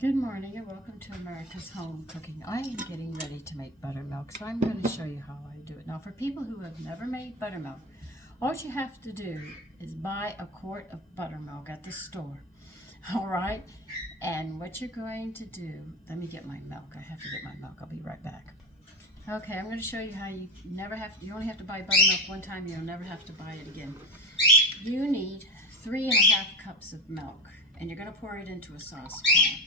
Good morning and welcome to America's Home Cooking. I am getting ready to make buttermilk, so I'm going to show you how I do it. Now, for people who have never made buttermilk, all you have to do is buy a quart of buttermilk at the store. All right? And what you're going to do, let me get my milk. I have to get my milk. I'll be right back. Okay, I'm going to show you how you only have to buy buttermilk one time. You'll never have to buy it again. You need 3.5 cups of milk, and you're going to pour it into a saucepan.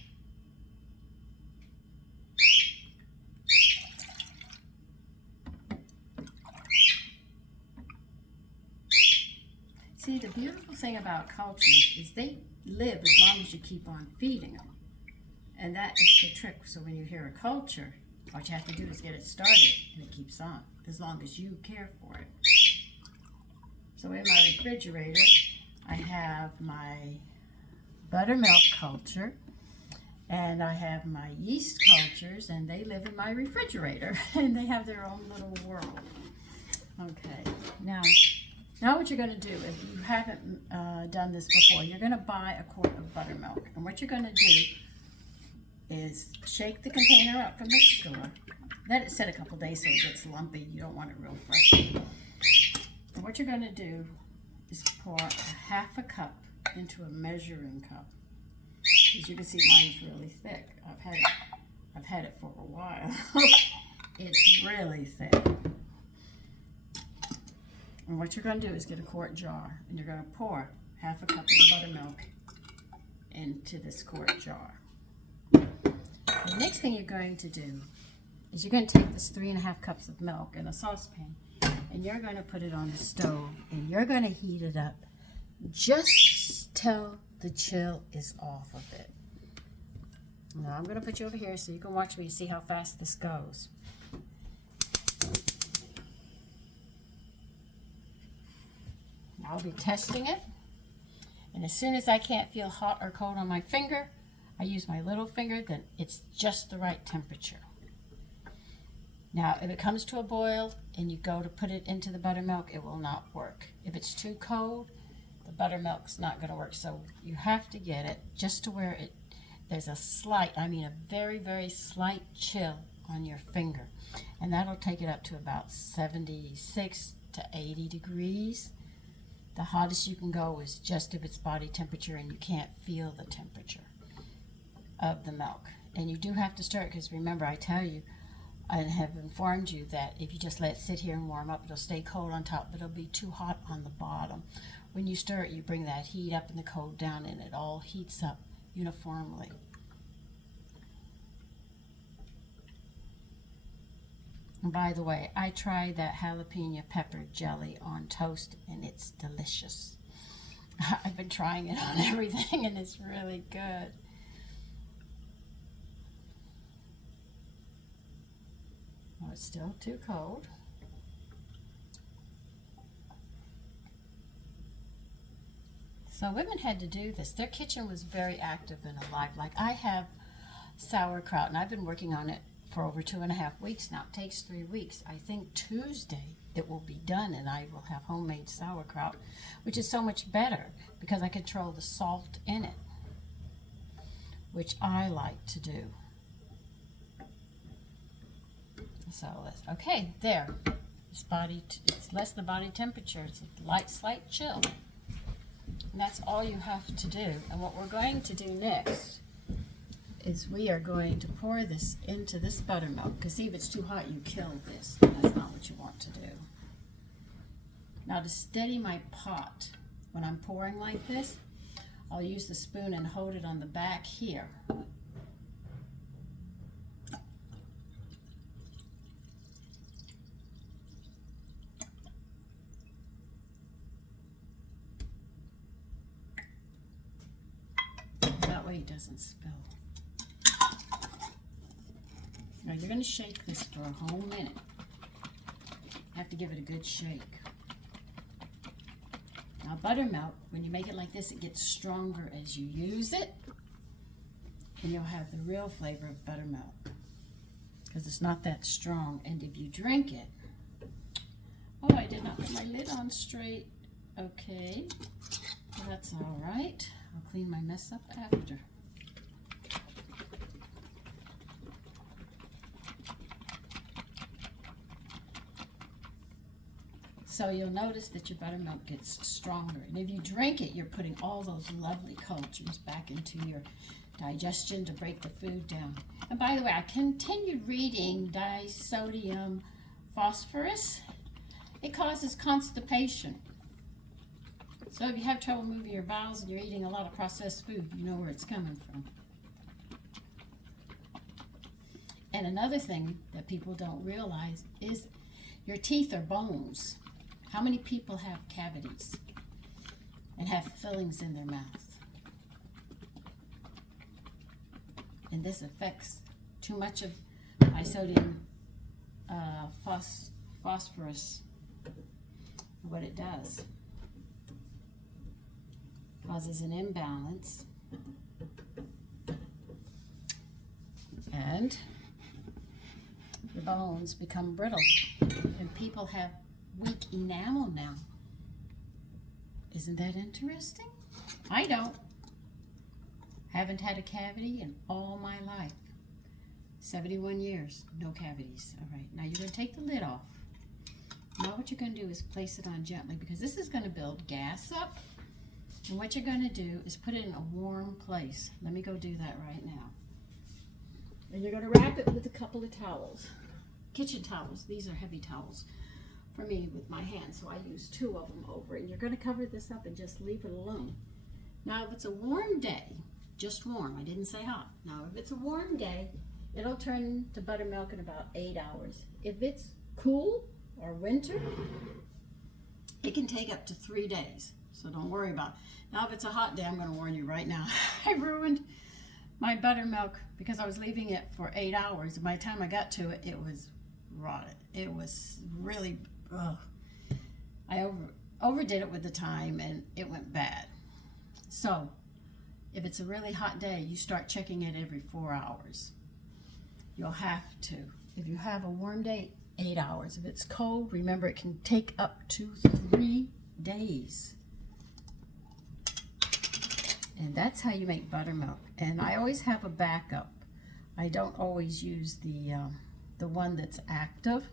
See, the beautiful thing about cultures is they live as long as you keep on feeding them. And that is the trick. So when you hear a culture, what you have to do is get it started, and it keeps on, as long as you care for it. So in my refrigerator, I have my buttermilk culture, and I have my yeast cultures, and they live in my refrigerator, and they have their own little world. Okay, now what you're going to do, if you haven't done this before, you're going to buy a quart of buttermilk. And what you're going to do is shake the container up from the store. Let it sit a couple days so it gets lumpy. You don't want it real fresh. And what you're going to do is pour 1/2 cup into a measuring cup. As you can see, mine's really thick. I've had it for a while. It's really thick. And what you're going to do is get a quart jar, and you're going to pour 1/2 cup of the buttermilk into this quart jar. The next thing you're going to do is you're going to take this 3.5 cups of milk in a saucepan, and you're going to put it on the stove, and you're going to heat it up just till the chill is off of it. Now I'm going to put you over here so you can watch me to see how fast this goes. I'll be testing it, and as soon as I can't feel hot or cold on my finger, I use my little finger, then it's just the right temperature. Now, if it comes to a boil and you go to put it into the buttermilk, it will not work. If it's too cold, the buttermilk's not going to work. So you have to get it just to where there's a very, very slight chill on your finger. And that'll take it up to about 76 to 80 degrees. The hottest you can go is just if it's body temperature and you can't feel the temperature of the milk. And you do have to stir it, because remember, I tell you and have informed you that if you just let it sit here and warm up, it'll stay cold on top, but it'll be too hot on the bottom. When you stir it, you bring that heat up and the cold down, and it all heats up uniformly. And by the way, I tried that jalapeno pepper jelly on toast, and it's delicious. I've been trying it on everything, and it's really good. Oh, it's still too cold. So women had to do this. Their kitchen was very active and alive. Like, I have sauerkraut, and I've been working on it for over 2.5 weeks now. It takes 3 weeks. I think Tuesday it will be done, and I will have homemade sauerkraut, which is so much better because I control the salt in it, which I like to do. So okay, there. It's less than body temperature. It's a slight chill. And that's all you have to do. And what we're going to do next is we are going to pour this into this buttermilk, because see, if it's too hot, you kill this. And that's not what you want to do. Now, to steady my pot, when I'm pouring like this, I'll use the spoon and hold it on the back here. That way it doesn't spill. Now you're going to shake this for a whole minute. You have to give it a good shake. Now, buttermilk, when you make it like this, it gets stronger as you use it, and you'll have the real flavor of buttermilk, because it's not that strong. And if you drink it, oh, I did not put my lid on straight. Okay, well, that's all right. I'll clean my mess up after. So you'll notice that your buttermilk gets stronger. And if you drink it, you're putting all those lovely cultures back into your digestion to break the food down. And by the way, I continued reading disodium phosphorus. It causes constipation. So if you have trouble moving your bowels and you're eating a lot of processed food, you know where it's coming from. And another thing that people don't realize is your teeth are bones. How many people have cavities and have fillings in their mouth? And this affects too much of disodium phosphorus. What it does, causes an imbalance, and the bones become brittle, and people have weak enamel now. Isn't that interesting? I don't. Haven't had a cavity in all my life. 71 years, no cavities. All right, now you're going to take the lid off. Now what you're going to do is place it on gently, because this is going to build gas up. And what you're going to do is put it in a warm place. Let me go do that right now. And you're going to wrap it with a couple of towels. Kitchen towels. These are heavy towels for me with my hands, so I use 2 of them over. And you're going to cover this up and just leave it alone. Now, if it's a warm day, just warm, I didn't say hot. Now, if it's a warm day, it'll turn to buttermilk in about 8 hours. If it's cool or winter, it can take up to 3 days. So don't worry about it. Now, if it's a hot day, I'm going to warn you right now. I ruined my buttermilk because I was leaving it for 8 hours. By the time I got to it, it was rotted. It was really, I overdid it with the time, and it went bad. So if it's a really hot day, you start checking it every 4 hours. You'll have to. If you have a warm day, 8 hours. If it's cold, remember it can take up to 3 days. And that's how you make buttermilk. And I always have a backup. I don't always use the one that's active.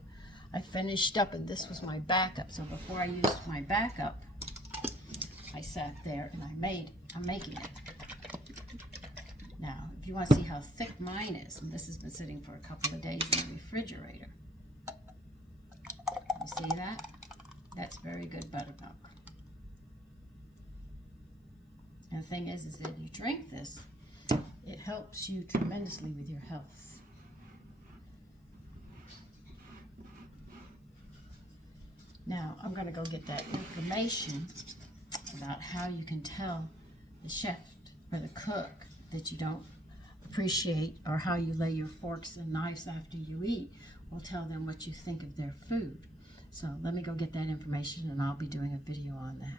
I finished up, and this was my backup. So before I used my backup, I sat there and I'm making it. Now, if you want to see how thick mine is, and this has been sitting for a couple of days in the refrigerator. You see that? That's very good buttermilk. And the thing is that you drink this, it helps you tremendously with your health. Now, I'm going to go get that information about how you can tell the chef or the cook that you don't appreciate, or how you lay your forks and knives after you eat will tell them what you think of their food. So let me go get that information, and I'll be doing a video on that.